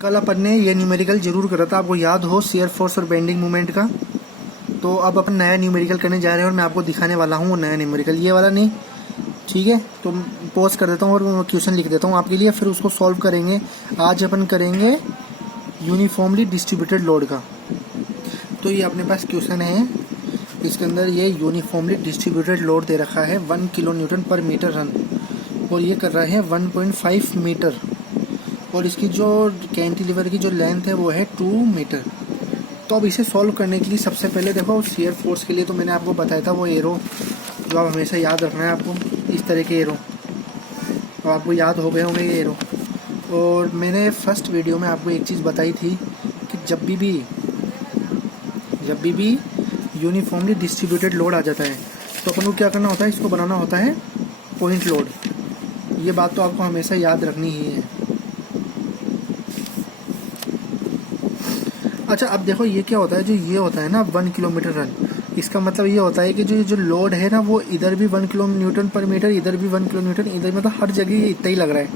कल अपन ने ये न्यूमेरिकल जरूर करा था, आपको याद हो, शेयर फोर्स और बेंडिंग मोमेंट का। तो अब अपन नया न्यूमेरिकल करने जा रहे हैं और मैं आपको दिखाने वाला हूँ वो नया न्यूमेरिकल, ये वाला नहीं, ठीक है। तो पॉज कर देता हूँ और क्वेश्चन लिख देता हूँ आपके लिए, फिर उसको सॉल्व करेंगे। आज अपन करेंगे यूनिफॉर्मली डिस्ट्रीब्यूटेड लोड का। तो ये अपने पास क्वेश्चन है, इसके अंदर ये यूनिफॉर्मली डिस्ट्रीब्यूटेड लोड दे रखा है 1 किलो न्यूटन पर मीटर रन, और ये कर रहा है 1.5 मीटर, और इसकी जो कैंटिलीवर की जो लेंथ है वो है 2 मीटर। तो अब इसे सॉल्व करने के लिए सबसे पहले देखो, शेयर फोर्स के लिए तो मैंने आपको बताया था वो एरो, जो आप हमेशा याद रखना है आपको, इस तरह के एरो, तो आपको याद हो गए होंगे ये एरो। और मैंने फर्स्ट वीडियो में आपको एक चीज़ बताई थी कि जब भी यूनिफॉर्मली डिस्ट्रीब्यूटेड लोड आ जाता है तो अपन को क्या करना होता है, इसको बनाना होता है पॉइंट लोड। ये बात तो आपको हमेशा याद रखनी ही है। अच्छा, अब देखो ये क्या होता है, जो ये होता है ना 1 किलोमीटर रन, इसका मतलब ये होता है कि जो लोड है ना वो इधर भी 1 किलो न्यूटन पर मीटर, इधर भी 1 किलो न्यूटन, इधर मतलब हर जगह ये इतना ही लग रहा है,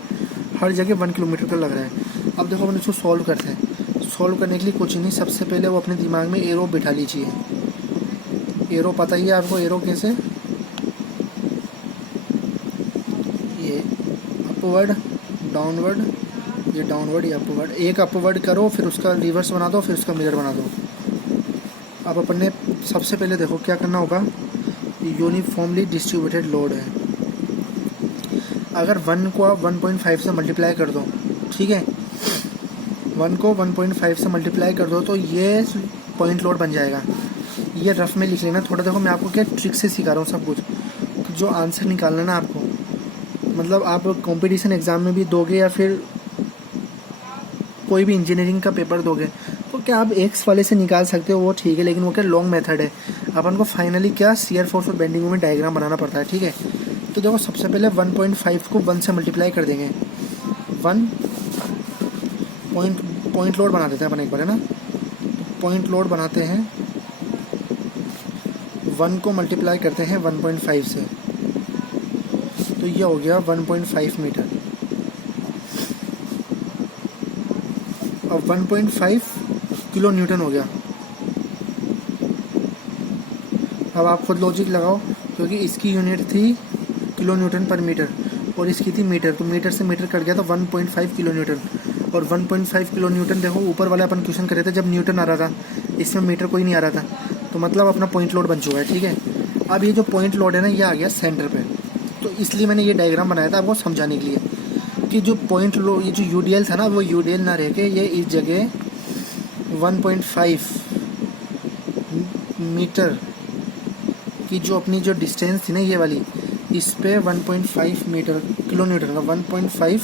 हर जगह 1 किलोमीटर का लग रहा है। अब देखो अपन इसको सॉल्व करते हैं। सॉल्व करने के लिए कुछ नहीं, सबसे पहले वो अपने दिमाग में एरो बिठा लीजिए। एरो पता ही है आपको, एरो कैसे, ये अपवर्ड डाउनवर्ड, ये डाउनवर्ड, ये अपवर्ड, एक अपवर्ड करो फिर उसका रिवर्स बना दो, फिर उसका मिरर बना दो। अब अपन ने सबसे पहले देखो क्या करना होगा, यूनिफॉर्मली डिस्ट्रीब्यूटेड लोड है, अगर 1 को आप 1.5 से मल्टीप्लाई कर दो, ठीक है, 1 को 1.5 से मल्टीप्लाई कर दो तो ये पॉइंट लोड बन जाएगा। ये रफ में लिख लेना थोड़ा, देखो मैं आपको क्या ट्रिक से सिखा रहा हूँ सब कुछ। तो जो आंसर निकालना ना आपको, मतलब आप कंपटीशन एग्ज़ाम में भी दोगे या फिर कोई भी इंजीनियरिंग का पेपर दोगे तो क्या आप एक्स वाले से निकाल सकते हो, वो ठीक है, लेकिन वो क्या लॉन्ग मेथड है। अपन को फाइनली क्या शेयर फोर्स और बेंडिंग मोमेंट डायग्राम बनाना पड़ता है, ठीक है। तो देखो सबसे पहले 1.5 को 1 से मल्टीप्लाई कर देंगे, 1 पॉइंट लोड बना देते हैं अपन एक बार, है ना। पॉइंट लोड बनाते हैं, 1 को मल्टीप्लाई करते हैं 1.5 से, तो ये हो गया 1.5 मीटर। अब 1.5 किलो न्यूटन हो गया। अब आप खुद लॉजिक लगाओ, क्योंकि इसकी यूनिट थी किलो न्यूटन पर मीटर और इसकी थी मीटर, तो मीटर से मीटर कट गया तो 1.5 किलो न्यूटन। और 1.5 किलो न्यूटन देखो, ऊपर वाले अपन क्वेश्चन कर रहे थे जब न्यूटन आ रहा था, इसमें मीटर कोई नहीं आ रहा था, तो मतलब अपना पॉइंट लोड बन चुका है, ठीक है। अब ये जो पॉइंट लोड है ना, ये आ गया सेंटर पे, तो इसलिए मैंने ये डायग्राम बनाया था आपको समझाने के लिए कि जो पॉइंट लोड, ये जो यूडीएल था ना, वो यूडीएल ना रह के ये इस जगह 1.5 मीटर की जो अपनी जो डिस्टेंस थी ना ये वाली, इस पे 1.5 मीटर किलो न्यूटन का 1.5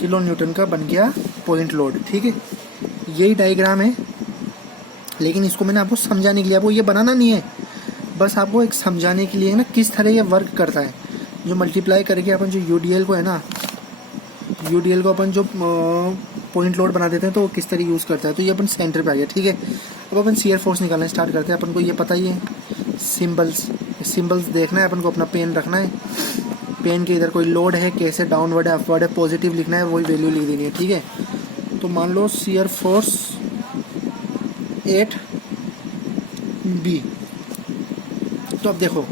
किलो न्यूटन का बन गया पॉइंट लोड, ठीक है। यही डायग्राम है, लेकिन इसको मैंने आपको समझाने के लिए, आपको ये बनाना नहीं है, बस आपको एक समझाने के लिए ना किस तरह ये वर्क करता है। जो मल्टीप्लाई करके अपन जो यूडीएल को है ना, यूडीएल को अपन जो पॉइंट लोड बना देते हैं तो वो किस तरह यूज़ करता है, तो ये अपन सेंटर पे आ गया, ठीक है। अब अपन शेयर फोर्स निकालना स्टार्ट करते हैं। अपन को ये पता ही है, सिंबल्स देखना है अपन को, अपना पेन रखना है, पेन के इधर कोई लोड है, कैसे डाउनवर्ड है, अपवर्ड है, पॉजिटिव लिखना है, वही वैल्यू लिख देनी है, ठीक है। तो मान लो शेयर फोर्स 8B। तो अब देखो,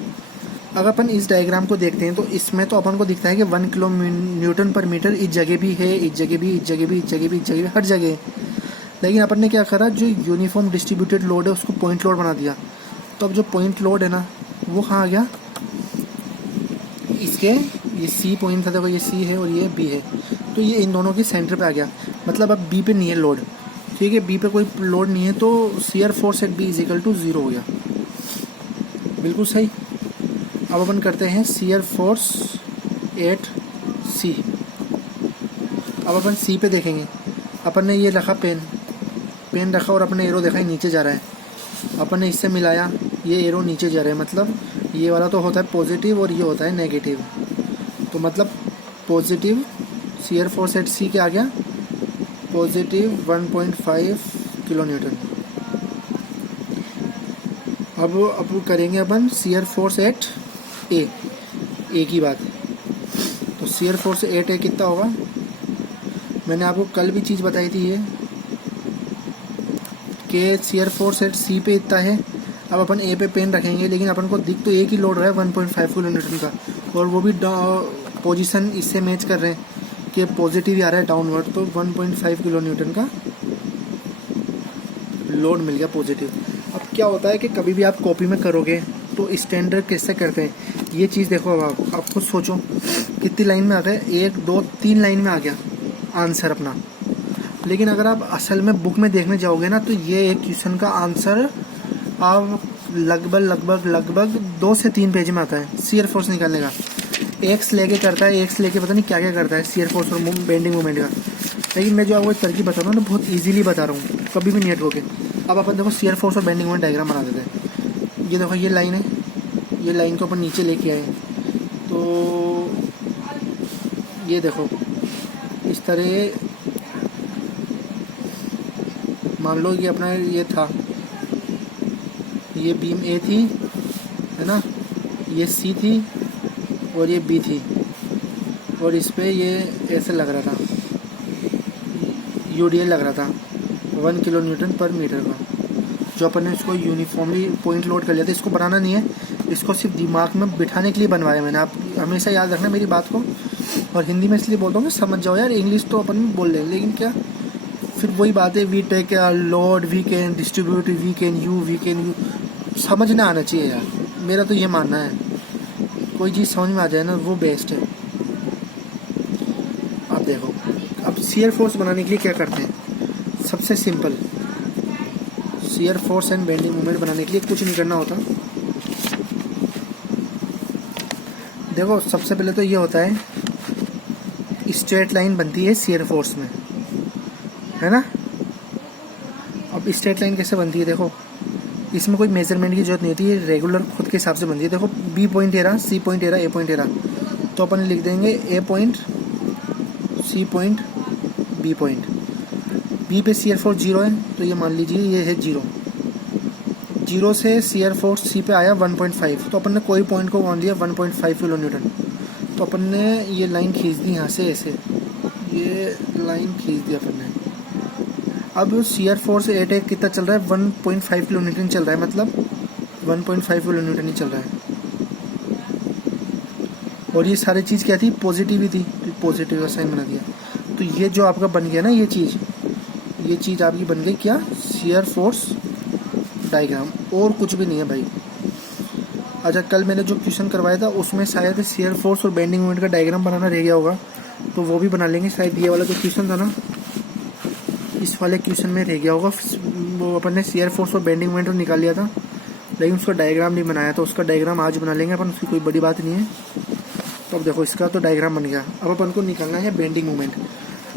अगर अपन इस डायग्राम को देखते हैं तो इसमें तो अपन को दिखता है कि 1 किलो न्यूटन पर मीटर इस जगह भी है, इस जगह भी, इस जगह भी, इस जगह भी, इस जगह भी, हर जगह है। लेकिन अपन ने क्या करा, जो यूनिफॉर्म डिस्ट्रीब्यूटेड लोड है उसको पॉइंट लोड बना दिया। तो अब जो पॉइंट लोड है ना वो कहाँ आ गया, इसके ये सी पॉइंट था, देखो ये सी है और ये बी है, तो ये इन दोनों के सेंटर पे आ गया। मतलब अब बी पे नहीं है लोड, ठीक है, बी पे कोई लोड नहीं है, तो shear force at B is equal to 0 हो गया, बिल्कुल सही। अब अपन करते हैं शेयर फोर्स एट सी। अब अपन सी पे देखेंगे, अपन ने ये रखा पेन रखा और अपन ने एरो देखा है नीचे जा रहा है, अपन ने इससे मिलाया, ये एरो नीचे जा रहा है, मतलब ये वाला तो होता है पॉजिटिव और ये होता है नेगेटिव, तो मतलब पॉजिटिव शेयर फोर्स एट सी के आ गया पॉजिटिव 1.5 किलो न्यूटन। अब करेंगे अपन शेयर फोर्स एट ए की बात, तो शेयर फोर्स एट ए कितना होगा मैंने आपको कल भी चीज़ बताई थी ये कि शियर फोर्स एट सी पे इतना है। अब अपन ए पे पेन रखेंगे, लेकिन अपन को दिख तो एक ही लोड रहा है 1.5 किलो न्यूटन का, और वो भी पोजीशन इससे मैच कर रहे हैं कि पॉजिटिव ही आ रहा है डाउनवर्ड, तो 1.5 किलो न्यूटन का लोड मिल गया पॉजिटिव। अब क्या होता है कि कभी भी आप कॉपी में करोगे तो स्टैंडर्ड कैसे करते हैं ये चीज़ देखो। अब आप खुद सोचो कितनी लाइन में आ गए, 1 2 3 लाइन में आ गया आंसर अपना। लेकिन अगर आप असल में बुक में देखने जाओगे ना, तो ये एक क्वेश्चन का आंसर आप लगभग 2 से 3 पेज में आता है शियर फोर्स निकालने का। एक्स लेके करता है, एक्स लेके पता नहीं क्या क्या करता है शियर फोर्स और बेंडिंग मोमेंट का। लेकिन मैं जो आपको तरकीब बता रहा हूँ ना, बहुत ईजिली बता रहा हूँ, कभी भी नहीं हटोगे। अब अपन देखो शियर फोर्स और बेंडिंग मोमेंट डायग्राम बना देते हैं। ये देखो ये लाइन है, ये लाइन को अपन नीचे लेके आए, तो ये देखो इस तरह मान लो ये अपना ये था, ये बीम ए थी है ना, ये सी थी और ये बी थी, और इस पे ये ऐसे लग रहा था, यूडीएल लग रहा था 1 किलो न्यूटन पर मीटर का, जो अपन ने इसको यूनिफॉर्मली पॉइंट लोड कर लिया था। इसको बनाना नहीं है, इसको सिर्फ दिमाग में बिठाने के लिए बनवाया मैंने। आप हमेशा याद रखना मेरी बात को, और हिंदी में इसलिए बोलता हूँ कि समझ जाओ यार, इंग्लिश तो अपन बोल रहे हैं, लेकिन क्या फिर वही बात है, we take load, we can distribute, we can you समझना आना चाहिए यार, मेरा तो ये मानना है। कोई चीज़ समझ में आ जाए ना वो बेस्ट है। आप देखो अब शियर फोर्स बनाने के लिए क्या करते हैं, सबसे simple shear force and bending moment बनाने के लिए कुछ नहीं करना होता। देखो सबसे पहले तो ये होता है, स्ट्रेट लाइन बनती है शियर फोर्स में, है ना। अब स्ट्रेट लाइन कैसे बनती है, देखो इसमें कोई मेजरमेंट की जरूरत नहीं होती, ये रेगुलर खुद के हिसाब से बनती है। देखो बी पॉइंट ए रहा, सी पॉइंट ए रहा, ए पॉइंट ए रहा, तो अपन लिख देंगे A point, C point, B point. B पे शियर फोर्स 0 है, तो ये मान लीजिए ये है 0 से शियर फोर्स सी पे आया 1.5, तो अपन ने कोई पॉइंट को मान लिया 1.5 किलो न्यूटन, तो अपन ने ये लाइन खींच दी यहाँ से ऐसे, ये लाइन खींच दी अपन ने। अब शियर फोर्स एट एक कितना चल रहा है, 1.5 किलो न्यूटन चल रहा है, मतलब 1.5 किलो न्यूटन ही चल रहा है। और ये सारी चीज़ क्या थी, पॉजिटिव ही थी, तो पॉजिटिव का साइन बना दिया। तो ये जो आपका बन गया ना, ये चीज़ आपकी बन गई क्या, शियर फोर्स डायग्राम, और कुछ भी नहीं है भाई। अच्छा कल मैंने जो क्वेश्चन करवाया था उसमें शायद शियर फोर्स और बेंडिंग मोमेंट का डायग्राम बनाना रह गया होगा, तो वो भी बना लेंगे। शायद ये वाला जो क्वेश्चन था ना, इस वाले क्वेश्चन में रह गया होगा, वो अपन ने शियर फोर्स और बेंडिंग मोमेंट निकाल लिया था, लेकिन उसका डायग्राम नहीं बनाया, तो उसका डायग्राम आज बना लेंगे अपन, उसकी कोई बड़ी बात नहीं है। तो अब देखो इसका तो डायग्राम बन गया, अब अपन को निकालना है बेंडिंग मोमेंट।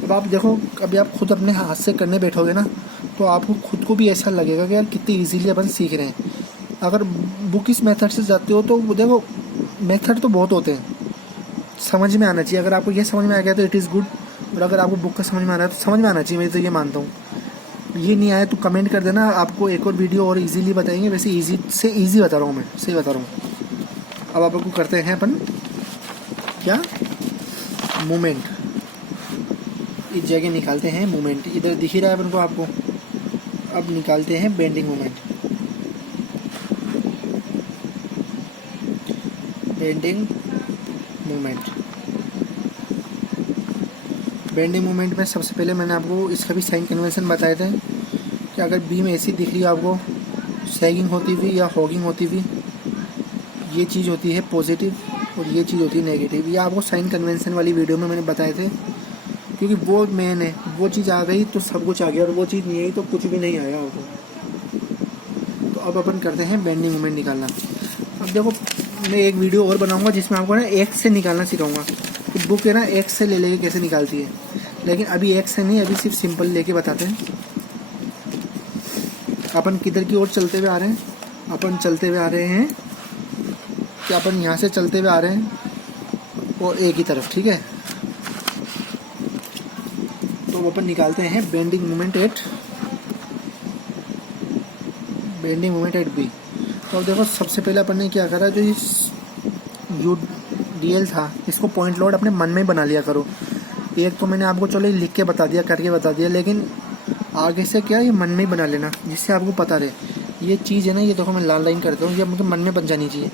अब आप देखो, अभी आप खुद अपने हाथ से करने बैठोगे ना, तो आपको खुद को भी ऐसा लगेगा कि यार कितनी ईजीली अपन सीख रहे हैं। अगर बुक इस मेथड से जाते हो तो देखो मेथड तो बहुत होते हैं, समझ में आना चाहिए। अगर आपको ये समझ में आ गया तो इट इज़ गुड, और अगर आपको बुक का समझ में आ रहा है तो समझ में आना चाहिए, मैं तो ये मानता हूँ। ये नहीं आया तो कमेंट कर देना, आपको एक और वीडियो और इजीली बताएंगे। वैसे इजी से इजी बता रहा हूँ मैं, सही बता रहा हूँ। अब आपको करते हैं अपन क्या, मोमेंट। इस जगह निकालते हैं मोमेंट, इधर दिख ही रहा है अपन को आपको। अब निकालते हैं बेंडिंग मोमेंट। बेंडिंग मोमेंट में सबसे पहले मैंने आपको इसका भी साइन कन्वेंशन बताए थे कि अगर बीम ऐसी दिख रही है आपको, सैगिंग होती हुई या हॉगिंग होती हुई, ये चीज़ होती है पॉजिटिव और ये चीज़ होती है नेगेटिव। ये आपको साइन कन्वेंशन वाली वीडियो में मैंने बताए थे, क्योंकि वो मेन है। वो चीज़ आ गई तो सब कुछ आ गया, और वो चीज़ नहीं आई तो कुछ भी नहीं आया होगा। तो अब अपन करते हैं बेंडिंग मोमेंट निकालना। अब देखो मैं एक वीडियो और बनाऊंगा जिसमें आपको ना एक्स से निकालना सिखाऊंगा। तो बुक है ना एक्स से ले लेके कैसे निकालती है, लेकिन अभी एक्स से नहीं, अभी सिर्फ सिंपल लेके बताते हैं। अपन किधर की ओर चलते हुए आ रहे हैं, अपन चलते हुए आ रहे हैं कि अपन यहाँ से चलते हुए आ रहे हैं और एक ही तरफ, ठीक है। तो अपन निकालते हैं बेंडिंग मोमेंट एट बी। तो अब देखो सबसे पहले अपन ने क्या करा, जो इस यूडीएल था इसको पॉइंट लोड अपने मन में बना लिया करो एक तो मैंने आपको चलो लिख के बता दिया, करके बता दिया, लेकिन आगे से क्या ये मन में ही बना लेना जिससे आपको पता रहे। ये चीज़ है ना, ये देखो मैं लाल लाइन करता हूँ, ये मुझे मन में बन जानी चाहिए।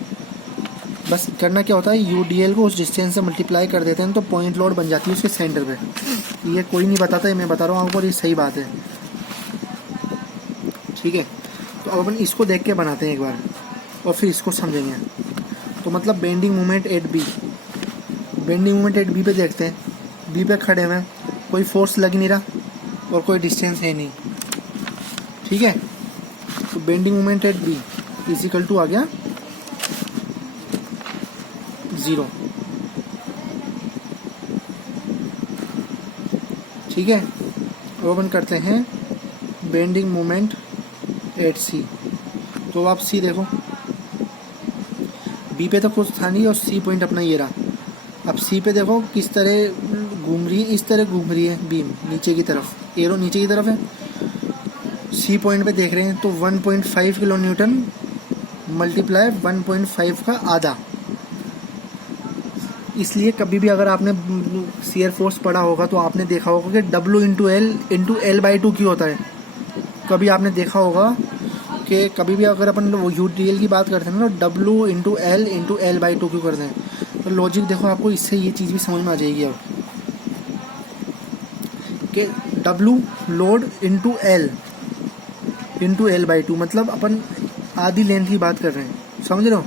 बस करना क्या होता है, UDL को उस डिस्टेंस से मल्टीप्लाई कर देते हैं तो पॉइंट लोड बन जाती है उसके सेंटर पे। ये कोई नहीं बताता, ये मैं बता रहा हूँ आपको, ये सही बात है। ठीक है, तो अब अपन इसको देख के बनाते हैं एक बार और फिर इसको समझेंगे। तो मतलब bending moment at B, bending moment at B पे देखते हैं। बी पे खड़े हुए, कोई फोर्स लग नहीं रहा और कोई डिस्टेंस है नहीं। ठीक है, तो bending moment at B is equal to आ गया 0। ठीक है, अब अपन करते हैं बेंडिंग मोमेंट एट सी। तो आप सी देखो, बी पे तो कुछ था नहीं और सी पॉइंट अपना ये रहा। अब सी पे देखो किस तरह घूम रही है, इस तरह घूम रही है बीम नीचे की तरफ, एरो नीचे की तरफ है। सी पॉइंट पे देख रहे हैं तो 1.5 किलो न्यूटन मल्टीप्लाई 1.5 का आधा। इसलिए कभी भी अगर आपने शियर फोर्स पढ़ा होगा तो आपने देखा होगा कि W इंटू एल बाई 2 क्यों होता है। कभी आपने देखा होगा कि कभी भी अगर अपन UDL की बात करते हैं ना, तो W इंटू एल बाई 2 क्यों करते हैं। तो लॉजिक देखो, आपको इससे ये चीज़ भी समझ में आ जाएगी अब कि W load into L by 2, मतलब अपन आधी लेंथ की बात कर रहे हैं, समझ रहे हो।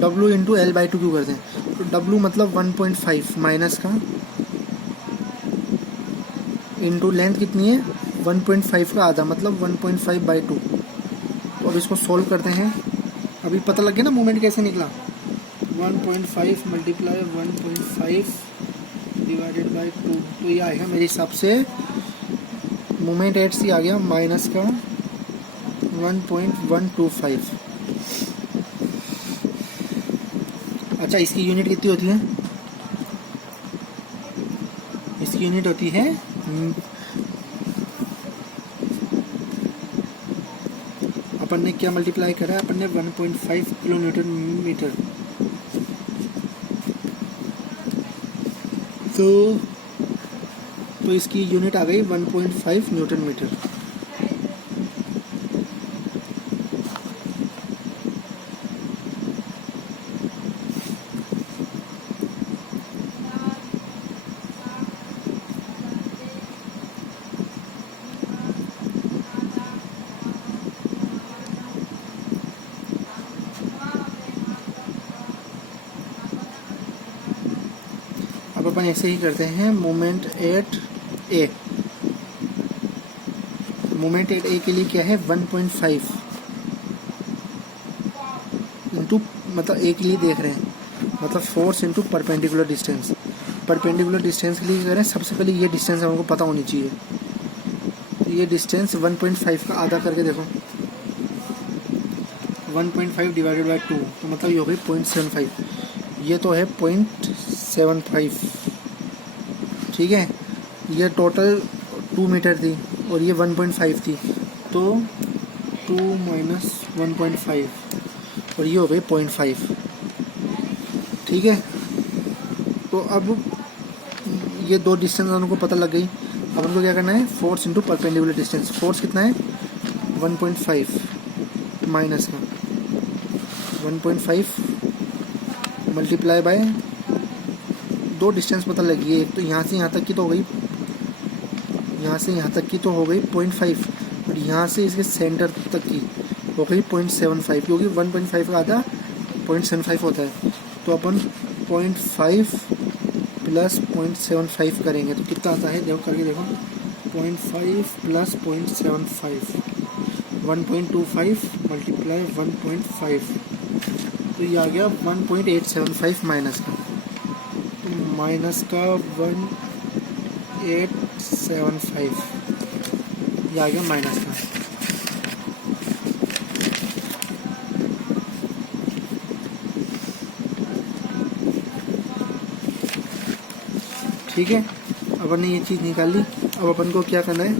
W इंटू एल बाई 2 क्यों करते हैं, तो W मतलब 1.5 माइनस का इंटू लेंथ कितनी है 1.5 का आधा, मतलब 1.5/2। तो अब इसको सोल्व करते हैं। अभी पता लग गया ना मोमेंट कैसे निकला। 1.5 मल्टीप्लाई 1.5 डिवाइडेड बाई 2, तो ये आएगा मेरे हिसाब से मोमेंट एट सी आ गया माइनस का 1.125। अच्छा, इसकी यूनिट कितनी होती है, इसकी यूनिट होती है अपन ने क्या मल्टीप्लाई करा है, अपन ने 1.5 किलो न्यूटन मीटर। तो इसकी यूनिट आ गई 1.5 न्यूटन मीटर। अब अपन ऐसे ही करते हैं moment at A. Moment at A के लिए क्या है 1.5 इंटू, मतलब ए के लिए देख रहे हैं, मतलब force into perpendicular distance. Perpendicular distance के लिए करें, सबसे पहले ये डिस्टेंस हमको पता होनी चाहिए। ये डिस्टेंस 1.5 का आधा करके देखो, 1.5 डिवाइडेड बाई 2, तो मतलब ये हो गई 0.75। ये तो है 0.75। ठीक है, ये टोटल 2 मीटर थी और ये 1.5 थी, तो 2 माइनस 1.5 और ये हो गई 0.5। ठीक है, तो अब ये दो डिस्टेंस हमको पता लग गई। अब हमको क्या करना है, force into perpendicular distance. Force कितना है 1.5 माइनस का 1.5 मल्टीप्लाई बाय दो डिस्टेंस पता लगी है। एक तो यहाँ से यहाँ तक की तो हो गई, यहाँ से यहाँ तक की तो हो गई 0.5 और यहाँ से इसके सेंटर तक की हो गई 0.75, क्योंकि 1.5 का आधा 0.75 होता है। तो अपन 0.5 प्लस 0.75 करेंगे तो कितना आता है, देखो करके देखो, 0.5 प्लस 0.75 1.25 मल्टीप्लाई 1.5, तो ये आ गया 1.875 माइनस का, माइनस का 1.875, ये आ गया माइनस का। ठीक है, अपन ने ये चीज़ निकाल ली। अब अपन को क्या करना है,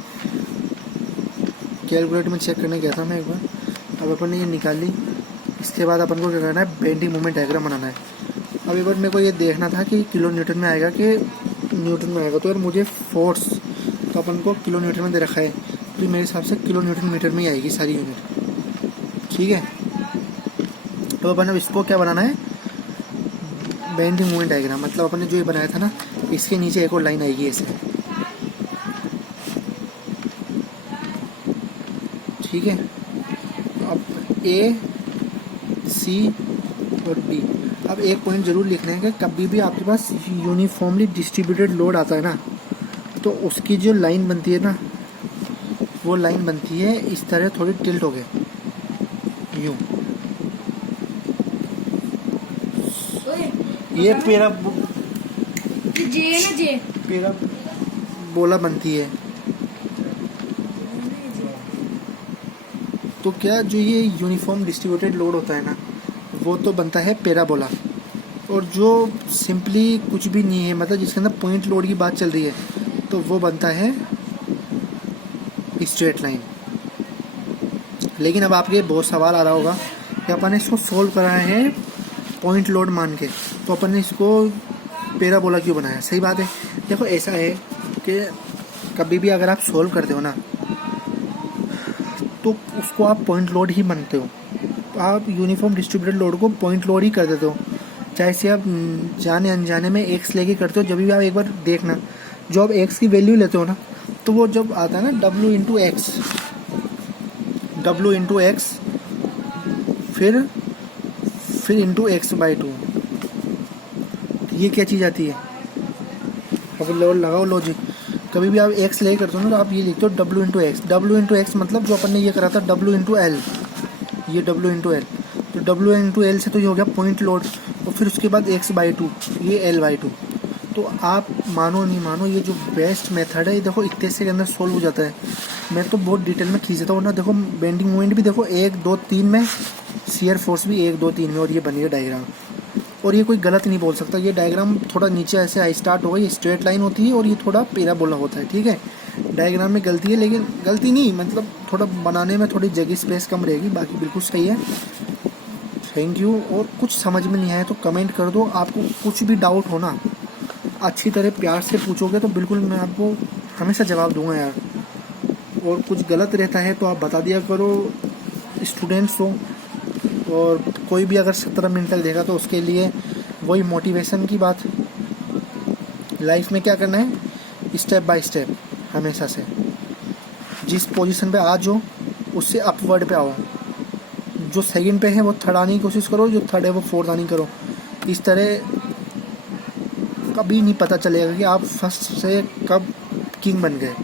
कैलकुलेटर में चेक करने गया था मैं एक बार। अब अपन ने ये निकाल ली। इसके बाद अपन को क्या करना है, बेंडिंग मोमेंट डायग्राम बनाना है। अब एक बार मेरे को ये देखना था कि किलो न्यूटन में आएगा कि न्यूटन में आएगा। तो यार मुझे फोर्स तो अपन को किलो न्यूटन में दे रखा है, तो मेरे हिसाब से किलो न्यूटन मीटर में ही आएगी सारी यूनिट। ठीक है, तो अपन अब इसको क्या बनाना है, बेंडिंग मोमेंट डायग्राम। मतलब अपन ने जो ये बनाया था ना, इसके नीचे एक और लाइन आएगी ऐसे। ठीक है, तो अब ए, सी और बी। अब एक पॉइंट जरूर लिखना है कि कभी भी आपके पास यूनिफॉर्मली डिस्ट्रीब्यूटेड लोड आता है ना, तो उसकी जो लाइन बनती है ना, वो लाइन बनती है इस तरह, थोड़ी टिल्ट हो गए यूँ। ये पेरा बोला बनती है। तो क्या जो ये यूनिफॉर्म डिस्ट्रीब्यूटेड लोड होता है ना, वो तो बनता है पैराबोला। और जो सिंपली कुछ भी नहीं है, मतलब जिसके अंदर पॉइंट लोड की बात चल रही है, तो वो बनता है स्ट्रेट लाइन। लेकिन अब आपके बहुत सवाल आ रहा होगा कि अपन ने इसको सोल्व करा है पॉइंट लोड मान के, तो अपन ने इसको पैराबोला क्यों बनाया। सही बात है, देखो ऐसा है कि कभी भी अगर आप सोल्व करते हो ना, तो उसको आप पॉइंट लोड ही मानते हो। तो आप यूनिफॉर्म डिस्ट्रीब्यूटेड लोड को पॉइंट लोड ही कर देते हो, चाहे से आप जाने अनजाने में एक्स लेके करते हो। जब भी आप एक बार देखना, जो आप एक्स की वैल्यू लेते हो ना, तो वो जब आता है ना डब्ल्यू इंटू एक्स, फिर इंटू एक्स बाई 2, ये क्या चीज़ आती है। अब लगाओ लॉजिक, कभी भी आप एक्स ले करते हो ना, तो आप ये लिखते हो डब्ल्यू इंटू एक्स मतलब जो अपन ने ये करा था डब्ल्यू इंटू एल, ये डब्ल्यू इंटू एल। तो डब्ल्यू इंटू एल से तो ये हो गया पॉइंट लोड, और फिर उसके बाद एक्स बाई 2, ये एल बाई 2। तो आप मानो नहीं मानो, ये जो बेस्ट मेथड है, ये देखो इतने से के अंदर सोल्व हो जाता है। मैं तो बहुत डिटेल में खींच देता हूँ ना। देखो बेंडिंग मोमेंट भी देखो 1 2 3 में, शियर फोर्स भी 1 2 3 में, और ये बनी है डायग्राम। और ये कोई गलत नहीं बोल सकता। ये डायग्राम थोड़ा नीचे ऐसे आई स्टार्ट होगा, ये स्ट्रेट लाइन होती है, और ये थोड़ा पैराबोला होता है। ठीक है, डायग्राम में गलती है, लेकिन गलती नहीं, मतलब थोड़ा बनाने में थोड़ी जगह स्पेस कम रहेगी, बाकी बिल्कुल सही है। Thank you. और कुछ समझ में नहीं आया तो कमेंट कर दो। आपको कुछ भी डाउट हो ना, अच्छी तरह प्यार से पूछोगे तो बिल्कुल मैं आपको हमेशा जवाब दूंगा यार। और कुछ गलत रहता है तो आप बता दिया करो, स्टूडेंट्स हो। और कोई भी अगर 17 मिनट तक देगा तो उसके लिए वही मोटिवेशन की बात। लाइफ में क्या करना है, स्टेप बाय स्टेप, हमेशा से जिस पोजीशन पे आज हो उससे अपवर्ड पे आओ। जो सेकंड पे है वो थर्ड आने की कोशिश करो, जो थर्ड है वो फोर्थ आने की करो। इस तरह कभी नहीं पता चलेगा कि आप फर्स्ट से कब किंग बन गए।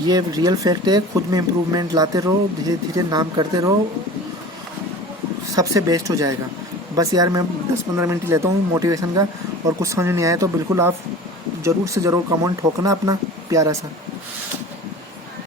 ये रियल फैक्ट है। खुद में इम्प्रूवमेंट लाते रहो, धीरे धीरे नाम करते रहो, सबसे बेस्ट हो जाएगा। बस यार मैं 10-15 मिनट ही लेता हूँ मोटिवेशन का। और कुछ समझ नहीं आया तो बिल्कुल आप ज़रूर से ज़रूर कमेंट ठोकना अपना प्यारा सा।